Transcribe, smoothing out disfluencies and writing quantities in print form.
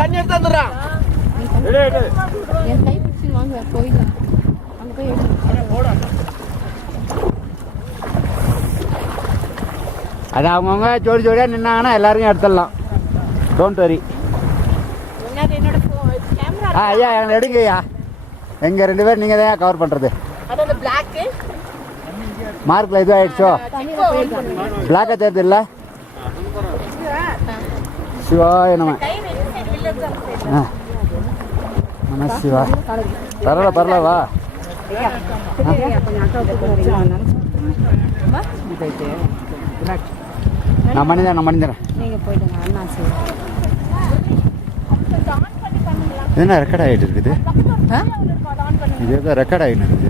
தண்ணி எடுத்து வந்துடுறான். என் கை பிடிச்சி வாங்க கோயில அங்க போய் அது அவங்கவுங்க ஜோடி ஜோடியாக நின்னாங்கன்னா எல்லாருக்கும் எடுத்துடலாம். Don't worry. ஐயா எங்களை எடுங்க ஐயா. எங்கள் 2 பேர் நீங்கள் தான் கவர் பண்ணுறது. மார்க்கில் இது ஆயிடுச்சோ? பிளாக்காக தெரியுது இல்லை? சிவாய நம்ம நம சிவா. பரவாயில்ல வா. நான் பண்ணித்தரேன். இது என்ன ரெக்கார்ட் ஆகிட்டு இருக்குது? இது எதோ ரெக்கார்ட் ஆகிட்டு இருக்குது.